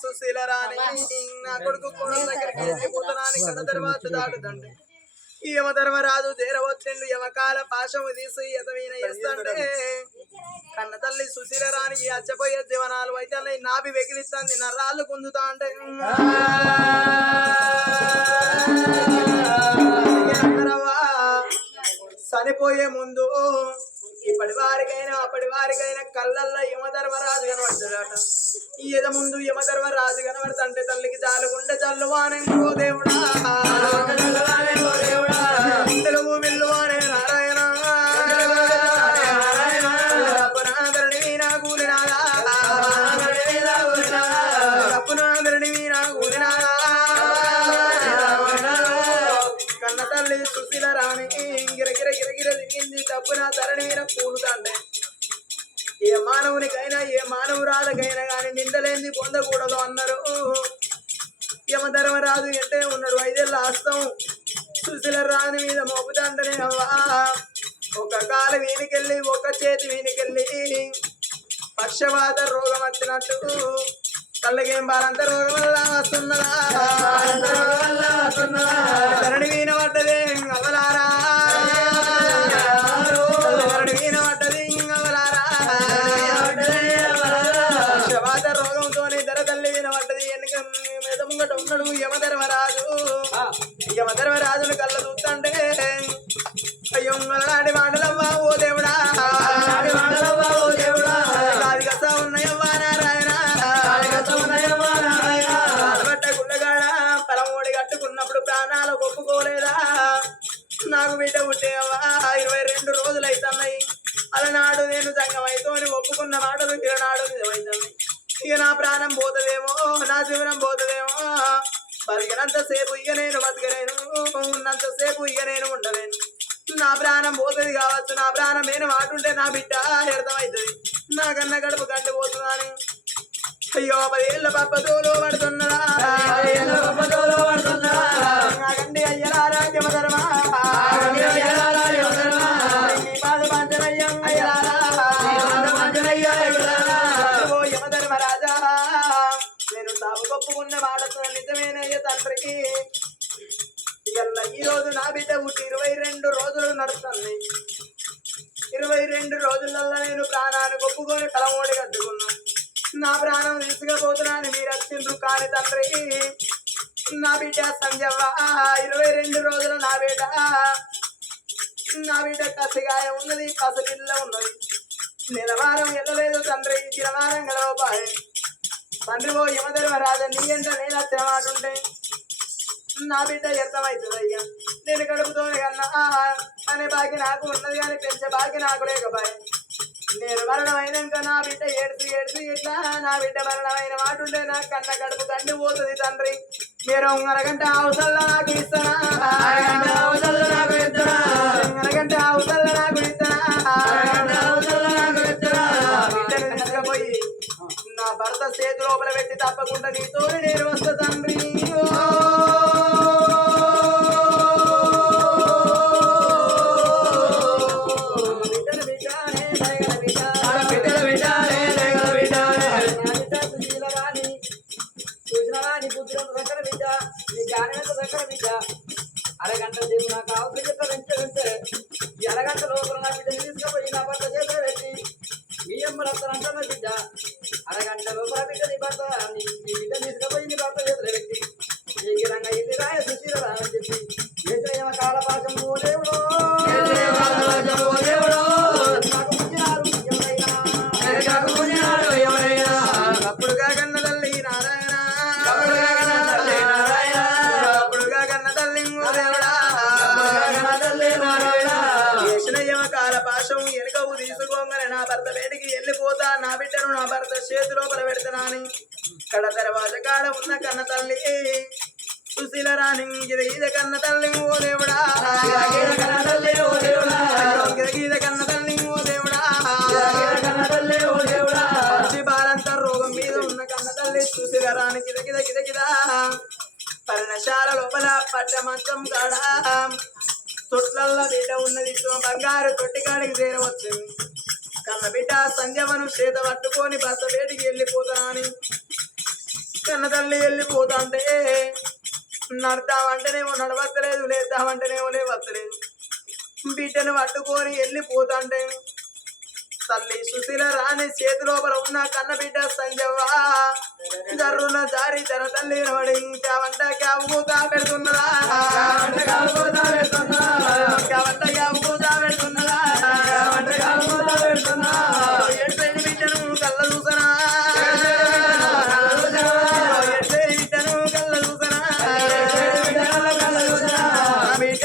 సుశీల రాని నా కొడుకు కోడల దగ్గరికి వెళ్ళిపోతున్నాను కడ తర్వాత దాటుదండి యమధర్మరాజు చేరవచ్చిండు యమకాల పాశము తీసి యతమీన చేస్తాంటే కన్న తల్లి సుశీల రానికి అచ్చపోయే జీవనాలు అయితే నాభి వెగిలిస్తుంది నర్రాళ్ళు గుంజుతా అంటే చనిపోయే ముందు ఇప్పటి వారికైనా అప్పటి వారికైనా కళ్ళల్లో యమధర్మరాజు కనబడతాడట ఈద ముందు యమధర్మరాజు కనబడతంటే తల్లికి జాలుగుండె చల్లువానో దేవుడా తెలుగు విల్లువానే నారాయణ అప్పునాదరణి వీణా కూలినాదా అప్పునాదరణి వీణా కూలినాదా కన్న తల్లి సుశీల రాణి గిరగిర గిరగిర తిరిగింది తప్పున ధరణి మీద కూలుతాండే ఏ మానవునికైనా ఏ మానవురాలకైనా కానీ నిందలేంది పొందకూడదు అన్నారు యమధర్మరాజు అంటే ఉన్నాడు 5 ఏళ్ళ హస్తం సుశీల రాణి మీద మోపుతాంటనే అవ్వా ఒక కాలు వీనికెళ్ళి ఒక చేతి వీనికెళ్ళి పక్షవాత రోగం వచ్చినట్టు కళ్ళకేం బాలంత రోగం వల్ల వస్తున్నదా ధరణి వీణ పడ్డదే అవలారా ధరణి వీణ పడ్డది అవలారా పక్షవాత రోగంతోని ధర తల్లి వీణ పడ్డది ఎన్నిక మీద ముంగట ఉన్నాడు యమధర్మరాజు యమధర్మరాజును కళ్ళ చూస్తాంటే అయ్యో నాటి మాటలవ్వా ఓ దేవుడా కాది కస ఉన్నాయవ్వా నారాయణ అలబట్ట గుళ్ళగాడ పలమోడి కట్టుకున్నప్పుడు ప్రాణాలు ఒప్పుకోలేదా నాకు బిడ్డ పుట్టేవా 22 రోజులు అవుతున్నాయి అలనాడు నేను సంగమైతోని ఒప్పుకున్న మాటలు తిరనాడు నిజమైతుంది ఇక నా ప్రాణం పోతుందేమో నా జీవనం పోతుందేమో బతికినంత సేపు ఇక నేను బతకలేను ఉన్నంత సేపు ఇక నేను ఉండలేను నా ప్రాణం పోతుంది కావచ్చు నా ప్రాణం నేను మాటుంటే నా బిడ్డ అర్థమవుతుంది నా కన్న గడుపు గంట పోతుందని అయ్యో 10 ఏళ్ళ పప్పతోలో పడుతున్నదా నాకండి అయ్యలారా యమధర్మ యమధర్మరాజా నేను తాము కొప్పుకున్న మాటతో నిజమేనయ్య తండ్రికి ఈ రోజు నా బిడ్డ పుట్టి 22 రోజులు నడుస్తుంది 22 రోజులలో నేను ప్రాణాన్ని కొప్పుకొని తలమోడి కట్టుకున్నాను నా ప్రాణం తీసుకుపోతున్నాను మీరు వచ్చిండ్రు కాని తండ్రి నా బిడ్డ సంజవ్వ 22 రోజులు నా బిడ్డ కసిగాయ ఉన్నది పసపిల్ల ఉన్నది నిలవారం వెళ్ళలేదు తండ్రి దినవారం గడవపాయే తండ్రి ఓ యమధర్మరాజా నీ ఎంత నేను వచ్చిన మాట ఉంటే నా బిడ్డ అర్థమవుతుంది అయ్యా నేను గడుపుతోనే కన్నా అనే బాకి నాకు ఉన్నది కానీ పెంచే బాకి నాకు లేకపోయా నేను మరణమైనాక నా బిడ్డ ఏడుతూ ఇట్లా నా బిడ్డ మరణమైన మాట ఉంటే నాకు కన్న గడుపు కండి పోతుంది తండ్రి మీరు 1 గంట అవసరంలో నాకు ఇస్తానా అరగంట అవసరంలో నాకు ఇస్తానా బిడ్డను తీసుకుపోయి నా భర్త చేతి లోపల పెట్టి తప్పకుండా నీతో నేను వస్తా తండ్రి అరగంట సేపు నాకు అవసరం చెప్తా వెంటే ఈ అరగంట లోపల నా బిడ్డ తీసుకుపోయి నా భర్త చేతులు పెట్టి మీ అమ్మ రస్తానంట నా బిడ్డ అరగంట లోపల బిడ్డ నీ భర్త నీ బిడ్డ తీసుకుపోయి నీ భర్త చేతులు పెట్టి ఈ రంగా ఇల్లు రాయ సుశీల రాని చెప్పి ఏమ కాల పాశం ఓ దేవుడో నాకు పుట్టినారు ఎవరైనా అప్పుడుగా కన్న తల్లి నారాయణ అప్పుడుగా కన్న తల్లి యమకాల పాశం ఎలుకవు తీసుకోగానే నా భర్త బయటికి వెళ్ళిపోతా నా బిడ్డను నా భర్త చేతి లోపల పెడతానని కడ దర్వాజ కాడ ఉన్న కన్న తల్లి సుశీల రాణి గిద కన్న తల్లి ఓ దేవుడా గిద కన్న తల్లి ఓ దేవుడా బాలంత రోగం మీద ఉన్న కన్న తల్లి సుశీల రాణి గిద పర్ణశాల లోపల పట్ట మంచం కాడ తొట్లల్లో బిడ్డ ఉన్నది బంగారు తొట్టికాడికి చేరవచ్చింది కన్న బిడ్డ సంధ్యవను చేత పట్టుకొని భర్త బయటికి వెళ్ళిపోతానని కన్న తల్లి వెళ్ళిపోతాంటే నడతామంటేనేమో నడవత్తలేదు, లేద్దామంటేనేమో లేవత్తలేదు. బిడ్డను పట్టుకొని వెళ్ళిపోతాంటే తల్లి సుశీల రాని చేతి లోపల ఉన్న కన్న బిడ్డ సంజవ్వ జర్రున జారి తన తల్లి పడి వంట క్యాబ్ పూతా పెడుతున్నదా, వంట క్యాబ్ పూతా పెడుతున్నదా, ఎడ్డని బిడ్డను కళ్ళ చూసనా, ఎడ్డని బిడ్డను కళ్ళ చూసనా బిడ్డ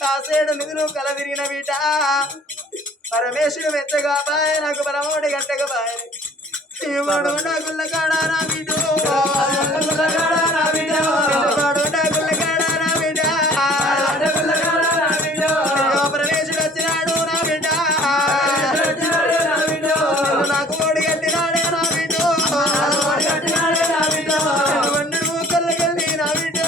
కాసేడు నిధులు కలవిరిగిన బిడ్డ పరమేశ్వరు మెచ్చగా బాయ్ నాకు పరమోడి గట్టగా బాయ్ వాడు గుల్ల కాడా నా బిడ్డ వాడు గుల్ల కాడా నా బిడ్డ పరమేశ్వరుడు వచ్చినాడు నా బిడ్డ నాకు ఓడి కట్టినాడే నా బిడ్డ వండు కళ్ళకెళ్ళి నా బిడ్డ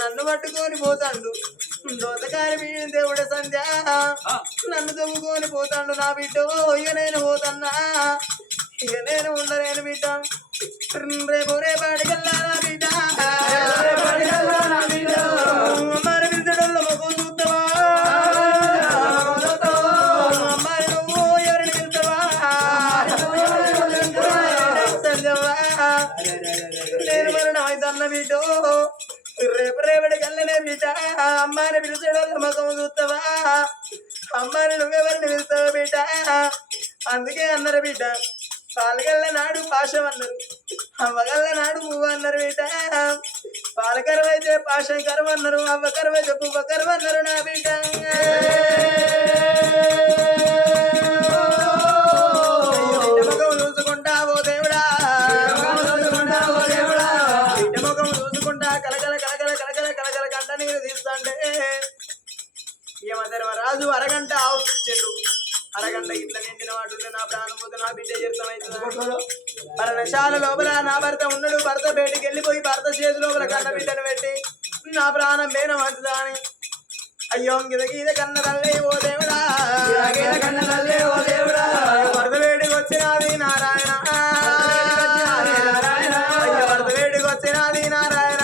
నన్ను పట్టుకొని పోతాడు దోతకారి దేవుడు సంధ్య నన్ను తవ్వుకొని పోతాడు నా బిడ్డ ఇక నేను పోతన్నా ఇక నేను ఉండలేను బిడ్డ రేపు రేపాటికల్లా నా బిడ్డ మరి బిడ్డలో ముఖం చూస్తావా మరి నువ్వు ఎవరిని వెళ్తావా సంధ్యవా నేను మరణం అవుతాన్న బిడ్డ రేపు రేపటి కల్లనే బిడ్డ అమ్మాని పిలిచడం మగం చూస్తావా అమ్మాని నువ్వెవరిని పిలుస్తావు బిడ్డ అందుకే అన్నారు బిడ్డ పాలగల్ల నాడు పాశం అన్నారు అవ్వగల్ల నాడు పువ్వు అన్నారు బిడ్డ పాలకరవ అయితే పాశం కరువు అన్నారు అవ్వ కరువ అయితే పువ్వ కరువు అన్నారు నా బిడ్డ ముఖం చూసుకుంటా ఓ దేవుడా బిడ్డ ముఖం చూసుకుంటా కలకల కలకల కలకల కలకల గంట నీరు తీస్తాంటే రాజు అరగంట ఆవు పిచ్చిండు అరగంట ఇట్లా నిండిన వాటి నా ప్రాణం పోతే నా బిడ్డ చేస్తామైతుంది పరనశాల లోపల నా భర్త ఉన్నాడు భర్త బయటికి వెళ్ళిపోయి భర్త చేతి లోపల కన్న బిడ్డను పెట్టి నా ప్రాణం మేన మంచుదా అని అయ్యో గిద గీద కన్న తల్లి ఓ దేవుడా కన్న తల్లి ఓ దేవుడా భర్త వేడికి వచ్చినది నారాయణ అయ్యో భర్త వేడికి వచ్చినది నారాయణ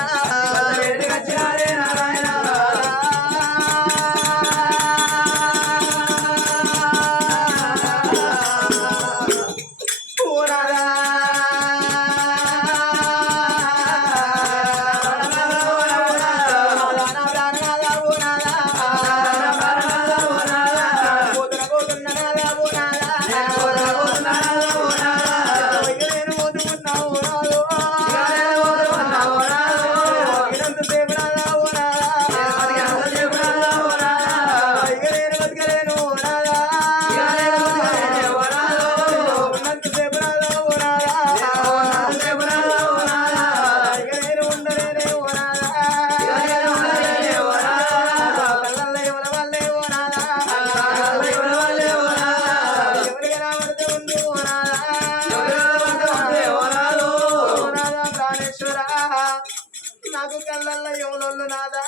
కళ్ళల్లో ఎవరోళ్ళు నాదా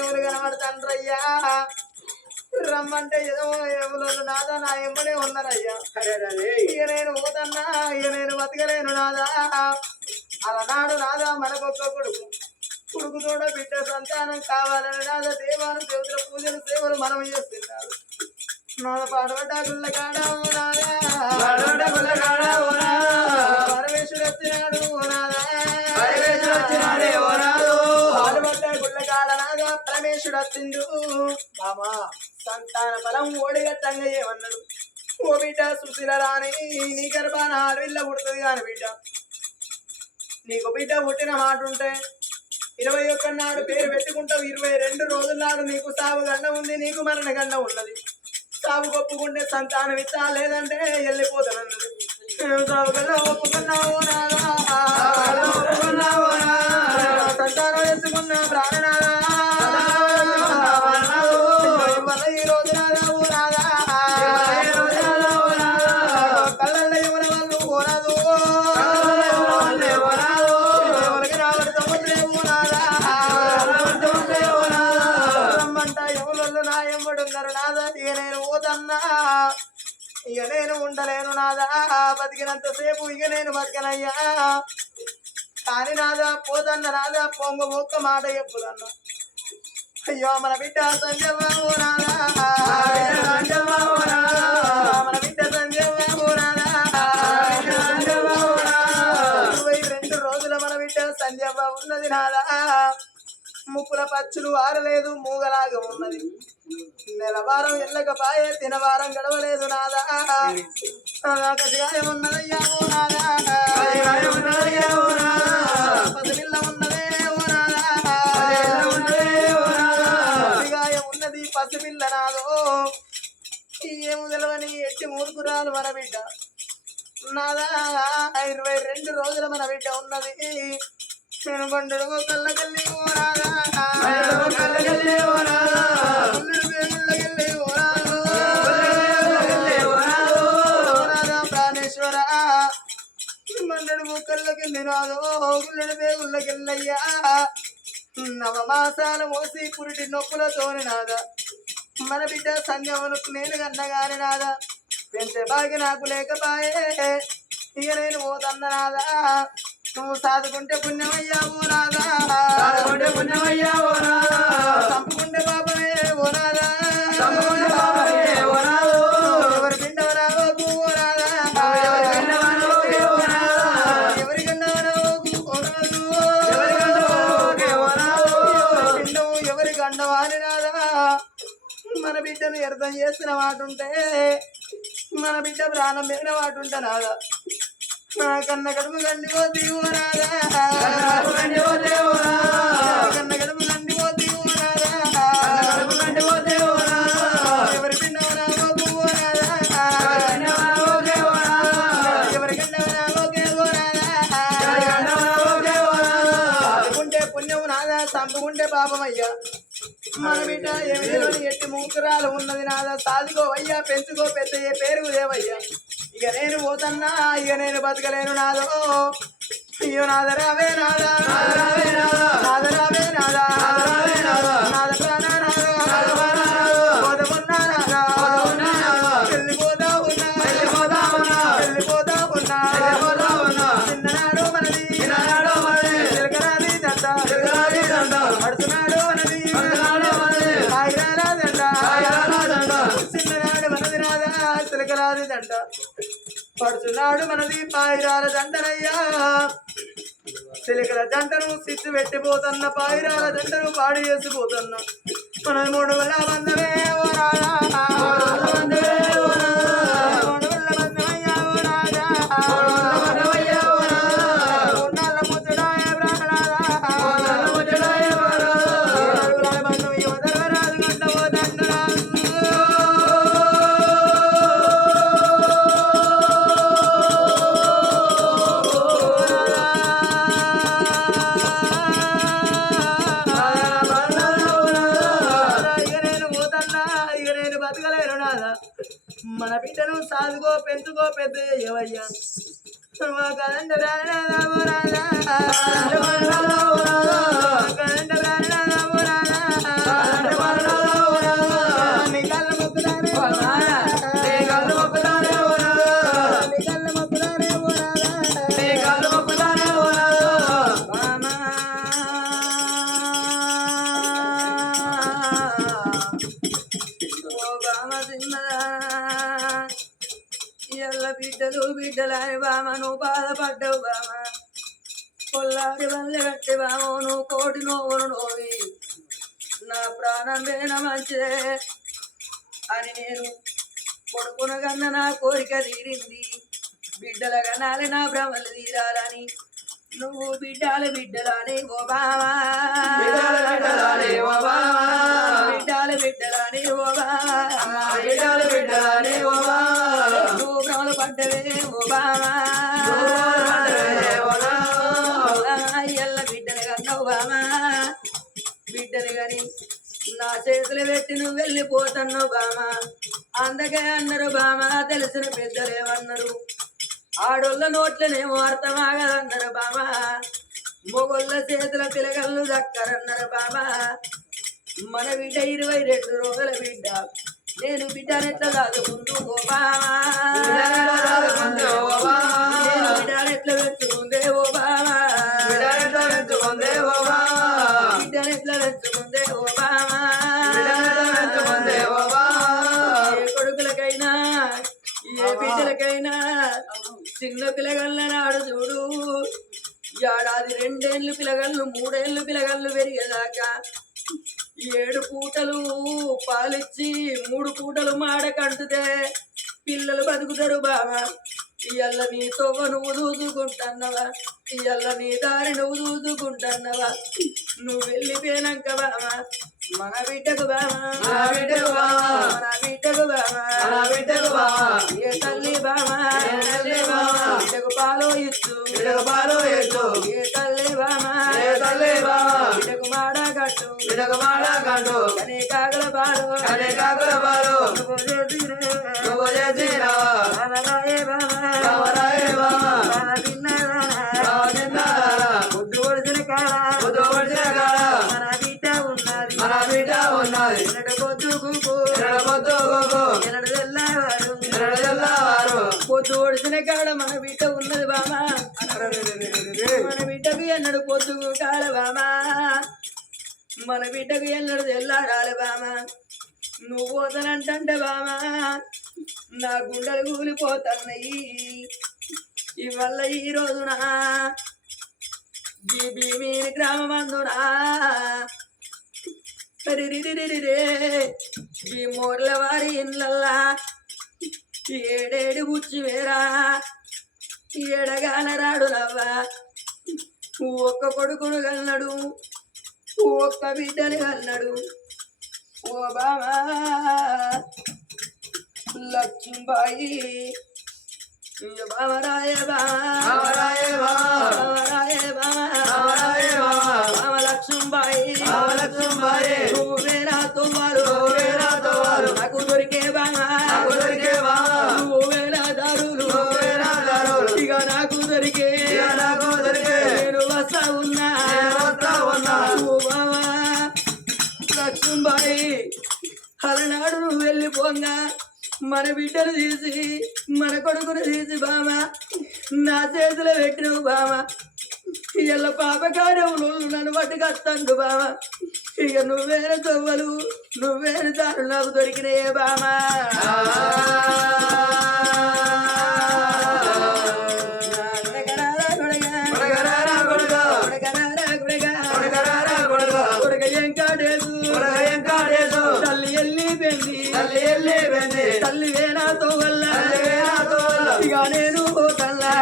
ఎవరు కనబడతాండ్రయ్యా రమ్మంటే ఏదో ఎవరోళ్ళు నాదా నా ఎమ్మడే ఉన్నారయ్యా ఇక నేను పోతన్నా ఇక నేను బతకలేను నాదా అలనాడు నాదా మనకొక్క కొడుకు తోడ బిడ్డ సంతానం కావాలని నాదా దేవాను దేవతల పూజలు సేవలు మనం చేస్తున్నారు నాద పాడబడ్డ గుళ్ళకాడ పరమేశ్వరు వచ్చినాడు పాడబడ్డ గుళ్ళకాడ నాదా పరమేశ్వరుడు వచ్చిండు మామా సంతాన బలం ఓడిగట్టంగా ఏమన్నాడు ఓ బిడ్డ సుశీల రాని నీ గర్భాన ఆడవిల్ల పుడుతుంది కాని బిడ్డ నీకు బిడ్డ పుట్టిన మాట ఉంటే 21 నాడు పేరు పెట్టుకుంటావు 22 రోజుల నాడు నీకు సాగు గండ ఉంది నీకు మరణ గండ ఉన్నది సాగు ఒప్పుకుంటే సంతానం ఇచ్చా లేదంటే వెళ్ళిపోతానన్నది సాగు గండ ఒప్పుకున్నావు సంతానం తెచ్చుకున్న ప్రాణనాదా ఈ రోజు నాదా కళ్ళల్లో ఎవరి వాళ్ళు ఓరాదు ఎవరికి రాబడుతాము రమ్మంట ఎవరు నా ఎమ్మడున్నారు నాదా ఇక నేను పోతన్నా ఇక నేను ఉండలేను నాదా బతికినంత సేపు ఇక నేను బతకనయ్యా కానీ నాదా పోతన్న నాదా పొంగ ఒక్క మాట చెప్పుదన్నా అయ్యో మన బిడ్డ సంజయబాబు నాదా మన బిడ్డ సంజయబాబు నాదా 22 రోజుల మన బిడ్డ సంజయబాబు ఉన్నది నాదా ముక్కుల పచ్చులు ఆరలేదు మూగలాగా ఉన్నది నెలవారం ఎల్లకపాయే తినవారం గడవలేదు నాదా కసిగాయం ఉన్నదయ్యా నాదా పసిపిల్ల ఉన్నదే ఓ నాదా కసిగాయం ఉన్నది పసిపిల్ల నాదో ఏము తెలవని ఎట్టి మూర్ఖురాలు మన బిడ్డ నాదా 22 రోజుల మన బిడ్డ ఉన్నది నేను బండు కళ్ళకెళ్ళి ప్రాణేశ్వర బండు కళ్ళకెళ్ళి రాదు గుళ్ళడి పేగుళ్ళకెళ్ళయ్యా నవమాసాలు మోసి పురిటి నొప్పులతోని నాదా మన బిడ్డ సంధ్యములకు నేను కన్నగాని నాదా పెంచే బాగి నాకు లేకపాయే ఇక నేను పోతన్న నాదా నువ్వు సాదుకుంటే పుణ్యమయ్యావు నాదా చంపుకుంటే పాపమే ఓ నాదా ఎవరి పిండవరావకు ఓ నాదా ఎవరి గండవరావకు ఓ నాదు పిండవు ఎవరి గండవాని నాదా మన బిడ్డను అర్థం చేసిన మాట ఉంటే మన బిడ్డ ప్రాణం పోయిన మాట ఉంటే నాదా నా కన్న కడుపు కండిపోతే కన్న కడుపు కండిపోతే ఎవరి పిండవరావకు ఓ నాదా ఎవరి గండవరావకే ఓ నాదా చంపుకుంటే పుణ్యం నాదా చంపుకుంటే పాపమయ్యా మన బిడ్డ ఏమిలోని ఎట్టి మూకురాలు ఉన్నది నాదా సాదుకోవయ్యా పెంచుకో పెద్ద పేరు దేవయ్యా ఇక నేను పోతన్నా ఇక నేను బతకలేను నాదో అయ్యో నాదరావే నాదా నాదరావే నాదా నాద ప్రాణనాదో పోతమున్నా నాదా వెళ్ళిపోతా ఉన్నా చిన్ననాడు మనది చిలకరాది దండ పడుతున్నాడు మనది ఆగిరారా దండ చిన్ననాడు మనది నాదా చిలకరాది దండ పడుతున్నాడు మనది పాయిరాల దండనయ్యా చిలకల జంటను సిచ్చు పెట్టిపోతున్న పాయిరాల జంటను పాడి చేసిపోతున్నా మన 3 వల్ల బంధమే ఓ రాజా 3 వల్ల బంధమయ్యా ఓ రాజా ఉన్నాళ్ళ ముచ్చడాయ ప్రాణనాదా బంధం యువతరాజు గంట ఓ దండరాజు బతకలేరు నాదా మన బిడ్డను సాదుకో పెంచుకో పెద్ద ఏవయ్యా కదండి రాదా ఎల్ల బిడ్డలు బిడ్డలని బామ నువ్వు బాధపడ్డావు బామ కొల్లాడి వల్లే కట్టి బామ నువ్వు కోటి నోవును నోవి నా ప్రాణం వేన మంచిదే అని నేను కొడుకునగన్న నా కోరిక తీరింది బిడ్డల కనాలి నా భ్రమలు తీరాలని నువ్వు బిడ్డలు బిడ్డలని ఓ బావా బిడ్డలు బిడ్డలని ఓ బావా నువ్వు భ్రమలు పడ్డవే ఓ బావా ఎల్ల బిడ్డలు కన్నావు బావా బిడ్డలు గాని నా చేతులు పెట్టి నువ్వు వెళ్ళిపోతున్నావు బామా అందుకే అన్నారు బామా తెలిసిన పెద్దలేమన్నారు ఆడోళ్ళ నోట్లనేమో అర్థమాగదన్నారు బామా మొగోళ్ళ చేతుల పిలగళ్ళు దక్కరన్నారు బామా మన బిడ్డ 22 రోజుల బిడ్డ నేను బిడ్డనెట్లా దాదుకుంటూ ఓ బామా బిడ్డనెట్లా పెట్టుకుందే ఓ బామా బిడ్డనెట్లా పెట్టుకుందే ఓ బామా ఏ కొడుకులకైనా ఏ బిడ్డలకైనా చిన్న పిల్లగల్ల నాడు చూడు ఏడాది 2 ఏళ్ళు పిల్లగళ్ళు 3 ఏళ్ళు పిల్లగళ్ళు పెరిగేదాకా 7 పూటలు పాలిచ్చి 3 పూటలు మాడకంటుతే పిల్లలు బతుకుతారు బావా ఇయ్యల్ల నీ తోవ నువ్వు దూసుకుంటున్నావా ఇయ్యల్ల నీ దారి నువ్వు దూసుకుంటున్నావా నువ్వు వెళ్ళిపోయినాక బావా మన బిడ్డకు బావా ఏ తల్లి బావా బిడ్డకు పాలో ఇచ్చు ఏ తల్లి బావా బిడ్డకు మాడ కట్టు అనే కాగల బాలో నువ్వు చేసిరా పొద్దు ఒడిసిన కాడ మన బిడ్డ ఉన్నది పొద్దు ఒడిసిన కాడ మన బిడ్డ ఉన్నది బామా మన బిడ్డకు ఎన్నడు పొద్దుకు కాడ బామా మన బిడ్డకు ఎన్నడు తెల్లారాలి బామా నువ్వు పోతానంటే బామా నా గుండెలు కూలిపోతున్నాయి ఇవల్ల ఈ రోజున భీమి గ్రామమందునా ఈ మూర్ల వారి ఇళ్ళల్లా 7 బుచ్చి వేరా ఎడగాన రాడు నవ్వా ఒక్క కొడుకును కన్నాడు ఒక్క బిడ్డని కన్నాడు ఓ బామా లక్ష్మీబాయి బామరాయ లక్ష్మీబాయి నువ్వేనా తోవారు నాకు దొరికే బామా నువ్వేనా దారులు ఇక నాకు దొరికే నేను వస్తా ఉన్నా ఓ బామా లక్ష్మీబాయి అలనాడు నువ్వు వెళ్ళిపోంగా మన బిడ్డను తీసి మన కొడుకును తీసి బామా నా చేతిలో పెట్టినవు బామా ఇలా పాపకార్యములు నన్ను పట్టుకొస్తాను బామా ఇక నువ్వేన తవ్వలు నువ్వేన దారులు నాకు దొరికినాయే బామా తల్లి వేనాతో వల్ల ఇక నేను పోతల్లా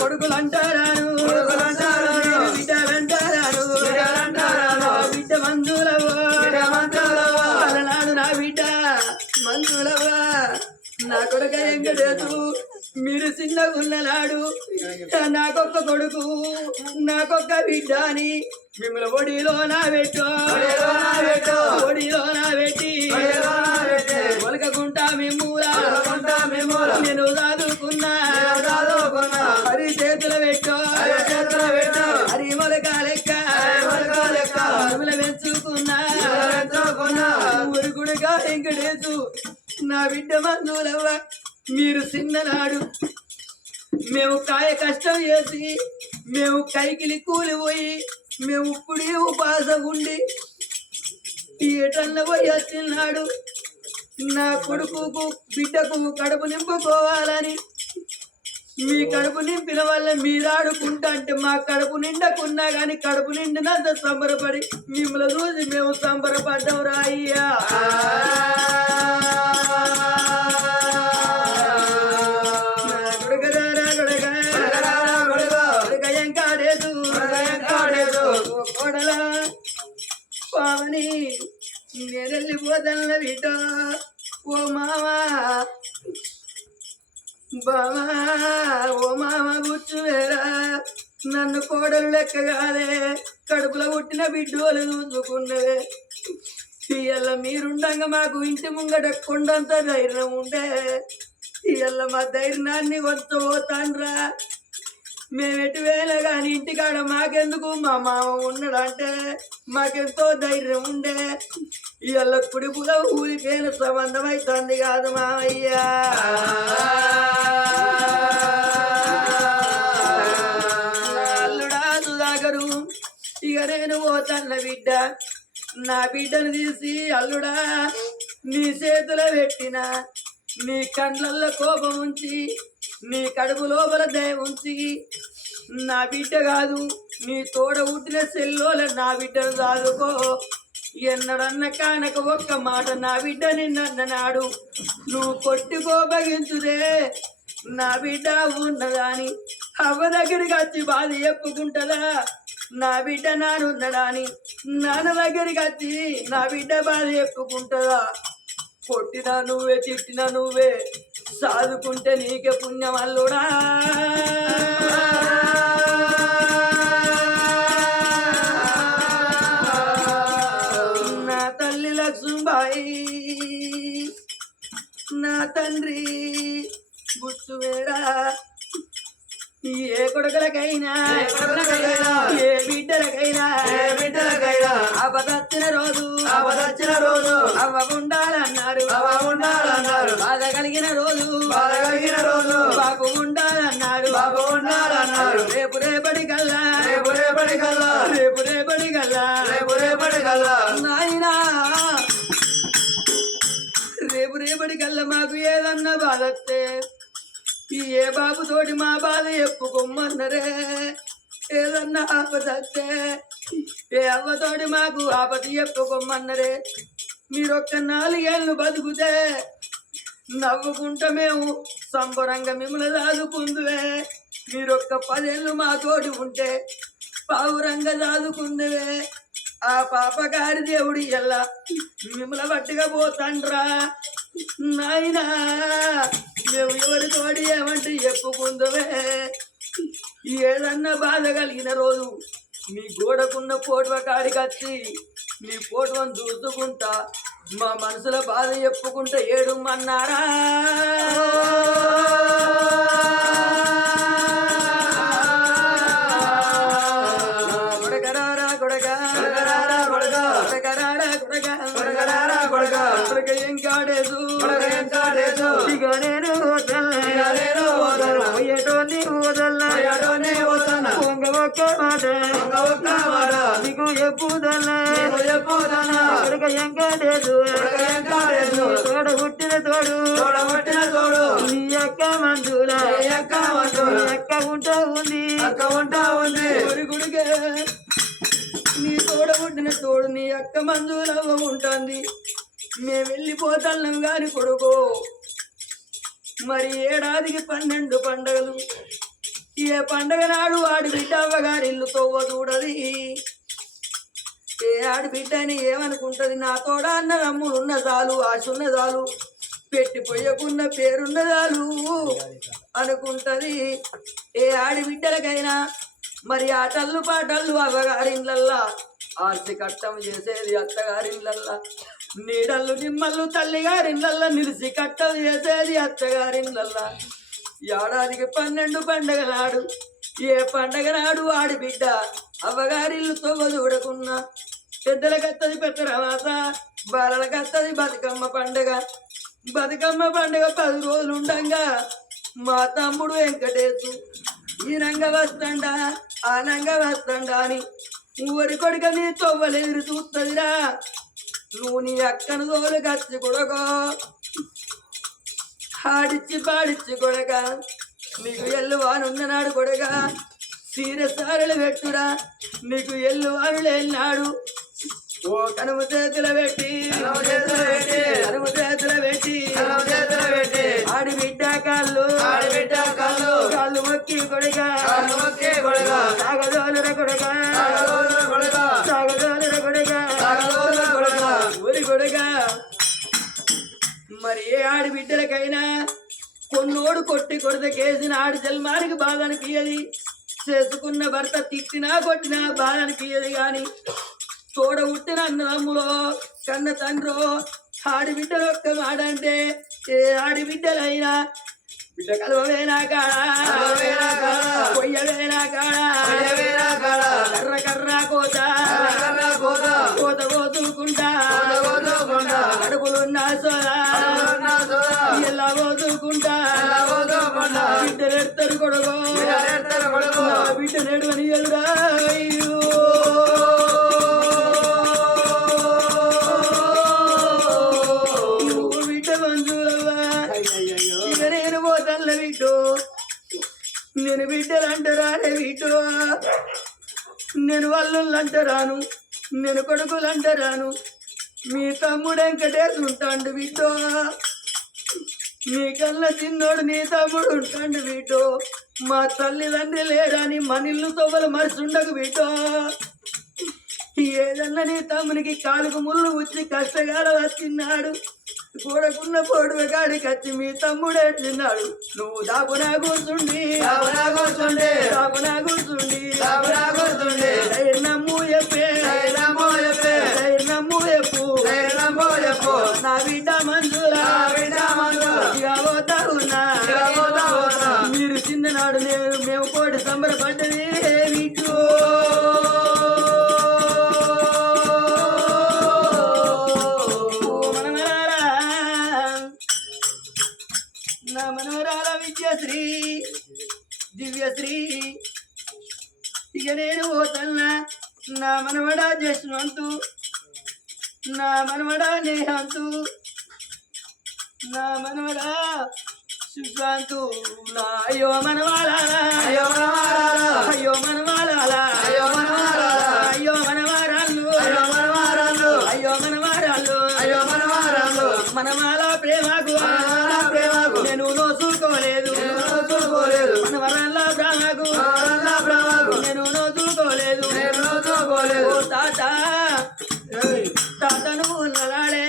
కొడుకులు అంటారాను బిడ్డలంటారాను బిడ్డ మంజులవో అలనాడు నా బిడ్డ మంజులవా నా కొడుక వెంకటేశు మీరు చిన్నగున్నలాడు నాకొక్క కొడుకు నాకొక్క బిడ్డ అని మిమ్మల్ని ఒడిలో నా పెట్టు పెట్టి ఒలకకుంటా మిమ్మూలా నేను చదువుకున్నా హరి చేతులు పెట్టు హరి మొలక లెక్క పెంచుకున్నా ఊరుకుడుగా వెంకటేశు నా బిడ్డ మందులవ్వ మీరు చిన్ననాడు మేము కాయ కష్టం చేసి మేము కైకిలి కూలిపోయి మేము ఇప్పుడే ఉపాసం ఉండి థియేటర్లో పోయి వచ్చినాడు నా కొడుకుకు బిడ్డకు కడుపు నింపుకోవాలని మీ కడుపు నింపిన వల్ల మీరు ఆడుకుంటా అంటే మా కడుపు నిండకున్నా గాని కడుపు నిండినంత సంబరపడి మిమ్మల్ని చూసి మేము సంబరపడ్డాం రాయ్యా పావని నేనెళ్ళిపోదన్న బిడ్డ ఓ మామా బామా ఓ మామ కూర్చువేరా నన్ను కోడలు లెక్క కాదే కడుపులో పుట్టిన బిడ్డోలు చూసుకున్నవే ఇయ్యల్ల మీరుండగా మాకు ఇంటి ముంగట కొండంత ధైర్యం ఉండే ఇయ్యల్ల మా ధైర్యాన్ని కొత్తపోతాన్రా మేమెటు వేళ కానీ ఇంటికాడ మాకెందుకు మా మామ ఉన్నాడంటే మాకెంతో ధైర్యం ఉండే ఇవాళ కుడిపుల ఊరికేన సంబంధం అవుతుంది కాదు మామయ్యా అల్లుడా సుధాకరు ఇక నేను పోతన్న బిడ్డ నా బిడ్డను తీసి అల్లుడా నీ చేతిలో పెట్టిన నీ కండ్లల్లో కోపం ఉంచి నీ కడుపు లోపల దయ ఉంచి నా బిడ్డ కాదు నీ తోడ పుట్టిన సెల్లోల నా బిడ్డను సాదుకో ఎన్నడన్న కానక ఒక్క మాట నా బిడ్డ నిన్నన్నాడు నువ్వు కొట్టుకోబగించుదే నా బిడ్డ ఉన్నదాని అవ్వ దగ్గరికి వచ్చి బాధ చెప్పుకుంటదా నా బిడ్డ నానున్నడాని నాన్న దగ్గరికి వచ్చి నా బిడ్డ బాధ చెప్పుకుంటదా కొట్టినా నువ్వే తిట్టినా నువ్వే సాదుకుంటే నీకే పుణ్యం అల్లుడా నా తల్లి లక్ష్మీబాయి నా తండ్రి బుచ్చువేరా ఏ కొడుకులకైనా ఏ బిడ్డలకైనా అబదచ్చిన రోజు అవ్వ ఉండాలన్నారు బాధ కలిగిన రోజు బాబు ఉండాలన్నారు రేపు రేపటి కల్లా నాయనా రేపు రేపటి కల్లా మాకు ఏదన్నా బాధస్తే ఏ బాబుతోటి మా బాధ చెప్పుకోమన్నరే ఏదన్నా ఆపదస్తే ఏ అవ్వతోటి మాకు ఆపద చెప్పుకోమన్నరే మీరొక్క 4 ఏళ్ళు బతుకుతే నవ్వుకుంటా మేము సంబరంగా మిమ్మల్ని దాదుకుందువే మీరొక్క 10 ఏళ్ళు మా తోటి ఉంటే పావురంగా దాదుకుందువే ఆ పాపగారి దేవుడి ఎల్లా మిమ్మల్ని పట్టుగా పోతాండ్రా నాయనా మేము ఎవరి తోడి ఏమంటే చెప్పుకుందువే ఏదన్నా బాధ కలిగిన రోజు మీ గోడకున్న పోటువ కాడికి వచ్చి మీ పోటువను చూసుకుంటా మా మనసులో బాధ చెప్పుకుంటా ఏడుమన్నారా నీకు చెప్పుదన్నా తోడ పుట్టిన తోడు నీ అక్క మందులా అక్క ఉంటా ఉంది గుడికే నీ తోడ పుట్టిన తోడు నీ అక్క మందులా ఉంటుంది మేము వెళ్ళిపోతాం గాని కొడుకో మరి ఏడాదికి 12 పండుగలు ఏ పండగ నాడు ఆడి బిడ్డ అవ్వగారి ఇల్లు తవ్వ చూడది ఏ ఆడి బిడ్డ అని ఏమనుకుంటది నా తోడ అన్న రమ్ములున్న చాలు ఆశున్న చాలు పెట్టి పొయ్యకున్న పేరున్న చాలు అనుకుంటది ఏ ఆడి బిడ్డలకైనా మరి ఆటళ్ళు పాటళ్ళు అవ్వగారిండ్లల్లా ఆర్చి కట్టం చేసేది అత్తగారిండ్లల్లా నీడళ్ళు నిమ్మళ్ళు తల్లిగారిండ్లల్లా నిలిచి కట్టం చేసేది అత్తగారిండ్లల్లా ఏడాదికి 12 పండగ నాడు ఏ పండగ నాడు ఆడి బిడ్డ అవ్వగారిల్లు తవ్వ చూడకున్నా పెద్దలకత్తది పెద్దరమాత బాలలకత్తది బతుకమ్మ పండగ 10 రోజులు ఉండంగా మా తమ్ముడు వెంకటేశు ఈనంగా వస్తండా ఆనంగా వస్తండా అని ఊరి కొడుక నీ తవ్వలు ఎదురు చూస్తుందిరా నువ్వు నీ అక్కను తోలు కచ్చి కొడకో ఆడిచ్చి పాడిచ్చి కొడక నీకు ఎల్లు వానున్ననాడు కొడక సీరసారలు పెట్టురా నీకు ఎల్లు వాను లేనాడు ఓ కనుమ చేతుల పెట్టి కనుమ చేతుల పెట్టి ఆడి బిడ్డ కాళ్ళు కాళ్ళు మొక్కి కొడక సాగదోలుర కొడక సాగదోలుర కొడక ఊరి కొడక మరి ఏ ఆడి బిడ్డలకైనా కొన్నోడు కొట్టి కొడత కేసిన ఆడి జన్మానికి బాధ అనిపించది చేసుకున్న భర్త తిట్టినా కొట్టినా బాధ అనిపించదు గాని తోడ ఉట్టిన అన్నదమ్ములో కన్న తండ్రో ఆడిబిడ్డలు ఒక్క మాట అంటే ఏ ఆడిబిడ్డలైనా బిడ్డ కలవవేనా కాడా కొయ్యవేనా కాడా కర్ర కర్ర కోత కోత పోతుకుంటా అడుగులున్నా సోదా ఎలా పోతుకుంటా బిడ్డలు ఎడతారు కొడుకో బిడ్డ నేడువని ఎదురా నేను బిడ్డలు అంటరానే వీటో నేను వల్లుళ్ళు అంటరాను నేను కొడుకులు అంటరాను మీ తమ్ముడు వెంకటేశ్ ఉంటాడు వీటో నీ కన్నా చిన్నోడు నీ తమ్ముడు ఉంటాడు వీటో మా తల్లిదండ్రి లేరని మనిల్లు తొవ్వలు మరిచుండకు వీటో ఏదన్నా నీ తమ్మునికి కాలుకు ముళ్ళు వచ్చి కష్టకాలం వచ్చిన్నాడు కూడకున్న పోడు కాడికి వచ్చి మీ తమ్ముడు ఏడ్చిన్నాడు నువ్వు దాపునా కూర్చుండి నమ్ము చెప్పే నమ్ము చెప్పు నా బిడ్డ మంజురా పోతా మీరు చిన్ననాడు మేము కోడి సంబరపడ్డది నీకు నా మనవరాల విద్యశ్రీ దివ్యశ్రీ ఇక నేను పోతన్నా నా మనవడా జస్వంతు నా మనవడా నేహంతు నా మనవడా సుశాంతు నా అయ్యో మనవాలా అయ్యో మనవారాలు మనవాల ప్రేమకు నేను నోచుకోలేదు మనవరాల ప్రేమకు నేను నోచుకోలేదు తాతను ఉన్నలాడే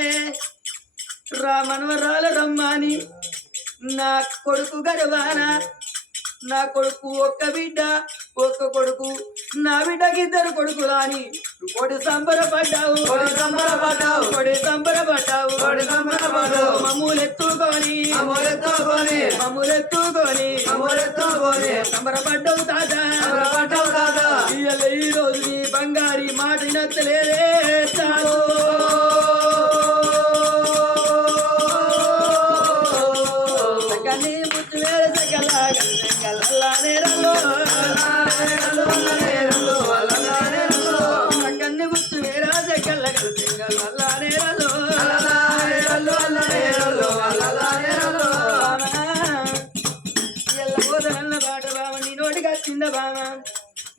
మనవరాల రమ్మని నా కొడుకు గర్వాన నా కొడుకు ఒక్క బిడ్డ ఒక్క కొడుకు నా బిడ్డకి ఇద్దరు కొడుకులాని కొడి సంబరపడ్డావు మమ్ములెత్తుకొని సంబరపడ్డావు తాత ఈ రోజు నీ బంగారి మాట నచ్చలేదే చాలు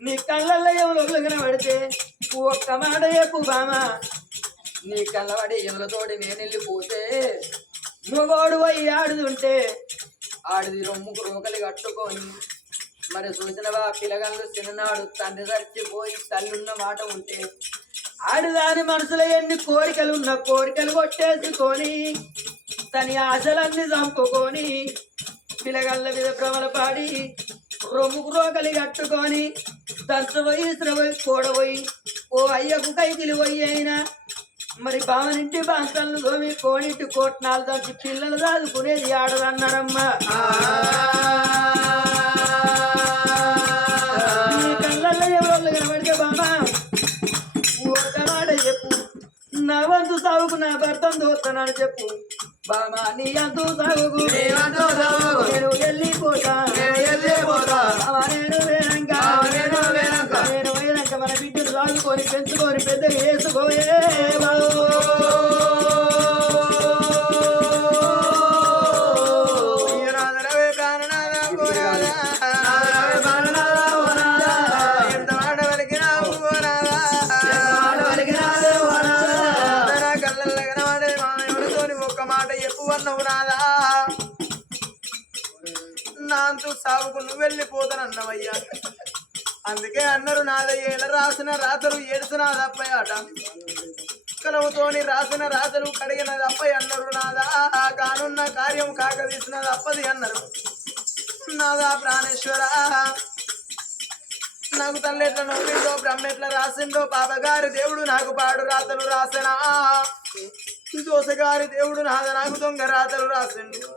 నీ కళ్ళల్లో ఎవరు కనబడితే ఒక్క మాట చెప్పు బామా నీ కళ్ళబడి ఎవరితోటి నేను వెళ్ళిపోతే మొగోడు పోయి ఆడుతుంటే ఆడిది రొమ్ముకు రోకలి కట్టుకొని మరి చూసినవా పిల్లగాళ్ళు చిన్ననాడు తండ్రి చచ్చిపోయి తల్లున్న మాట ఉంటే ఆడుదాని మనసులో ఎన్ని కోరికలున్న కోరికలు కొట్టేసుకొని తని ఆశలన్నీ చంపుకొని పిల్లగాళ్ళ మీద భ్రమల పాడి రొమ్ముకు రోకలి కట్టుకొని దంచబోయి ఇసురబోయి కూడబోయి ఓ అయ్యకు కైకిలి పోయి అయినా మరి బావనింటి బాంతలు దోమి కోనింటి కోట్నాలు దంచి పిల్లలు దాదుకునేది ఆడదన్నాడమ్మా నీ కళ్ళల్లో ఎవరు కనబడితే బామా ఒక్క మాట చెప్పు నా వంతు సాగుకు నా భర్తను దోస్తానని చెప్పు బామా నీ అంతు సాగుకు నేను వెళ్ళిపోతా నేను వేరంక మన బిడ్డను సాగుకొని పెంచుకొని పెద్దగా వేసుకోయే బాబు నాదా ఎంత మాట వలికినావు ఓ నాదా నా కళ్ళల్లో కనబడే మా ఎవరితోని ఒక్క మాట ఎక్కువన్నావు నాదా నాంతు సాగుకు నువ్వు వెళ్ళిపోతానన్నవయ్యా అందుకే అన్నారు నాదయ్య ఎలా రాసిన రాతలు ఏడుచున్నాది అప్పయ్య ఆట కలవుతోని రాసిన రాతలు కడిగినది అప్పయ్య అన్నారు నాదా కానున్న కార్యం కాక తీసినది అప్పది అన్నారు నాదా ప్రాణేశ్వర నాకు తల్లి ఎట్లా నవ్విందో బ్రహ్మ ఎట్లా రాసిండో పాపగారి దేవుడు నాకు పాడు రాతలు రాసనా దోసగారి దేవుడు నాకు దొంగ రాతలు రాసిండు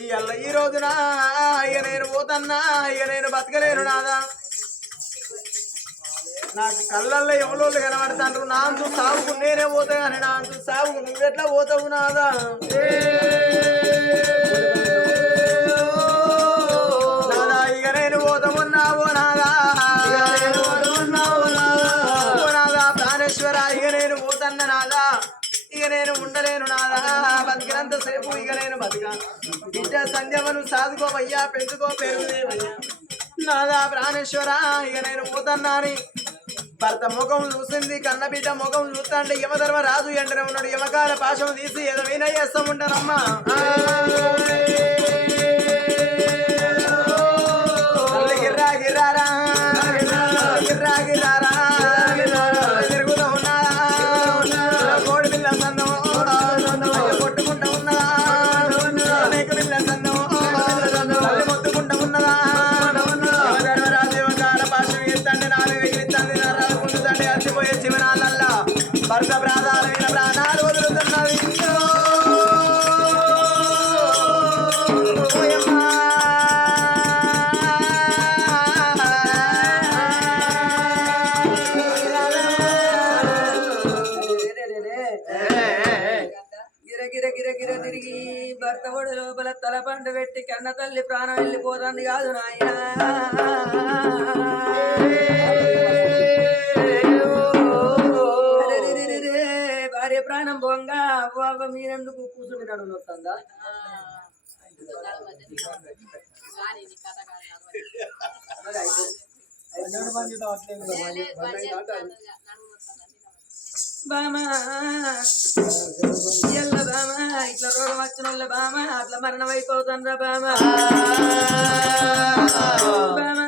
ఇయ్యల్ల ఈ రోజున ఇక నేను పోతన్నా ఇక నేను బతకలేను నాదా నాకు కళ్ళల్లో ఎవరోళ్ళు కనబడతాండ్రు నాంతు సాగుకు నేనే పోతా కానీ నాంతు సాగుకు నువ్వెట్లా పోతావు నాదా నాదా ఇక నేను పోతావున్నావు నాదా నాదా ప్రాణేశ్వర ఇక నేను పోతన్న నాదా ఇక నేను ఉండలేను నాదా బతికినంత సేపు ఇక నేను బతికా బిడ్డ సంజవను సాదుకోవయ్యా పెంచుకో పెరుగుదేవయ్యా నాదా ప్రాణేశ్వర ఇక నేను పోతన్నాని భర్త ముఖం చూసింది కన్న బిడ్డ ముఖం చూస్తాంటే యమధర్మ రాజు ఎంటనే ఉన్నాడు యమకాల పాశం తీసి ఏదో వినయ చేస్తూ ఉంటానమ్మా గిర్రా గిర్రారా గిర్రా గిర్రారా తిరుగుతూ ఉన్నారా కోడి పిల్ల సందం కొట్టుకుంటూ ఉన్నదా మేక పిల్ల సందం మొత్తుకుంటూ ఉన్నదా యమధర్మరాజు యమకాల పాశం వేస్తాంటే నాలుగు ఎగిరిస్తాంది నరాలు అచ్చిపోయే శివనాలల్లా భర్త ప్రాణాలైన ప్రాణాలు వదులుతున్నవి గిర గిర గిర గిర తిరిగి భర్త ఒడి లోపల తల పండు పెట్టి కన్న తల్లి ప్రాణం వెళ్ళిపోతుంది కాదు నాయన భార్య ప్రాణం బొంగ బాబా మీరెందుకు కూర్చుంటున్నాడు నొత్తందా బామా ఎల్ల బామా ఇట్లా రోగం వచ్చిన వాళ్ళ బామా అట్లా మరణం అయిపోతుండ్రా బామా బామా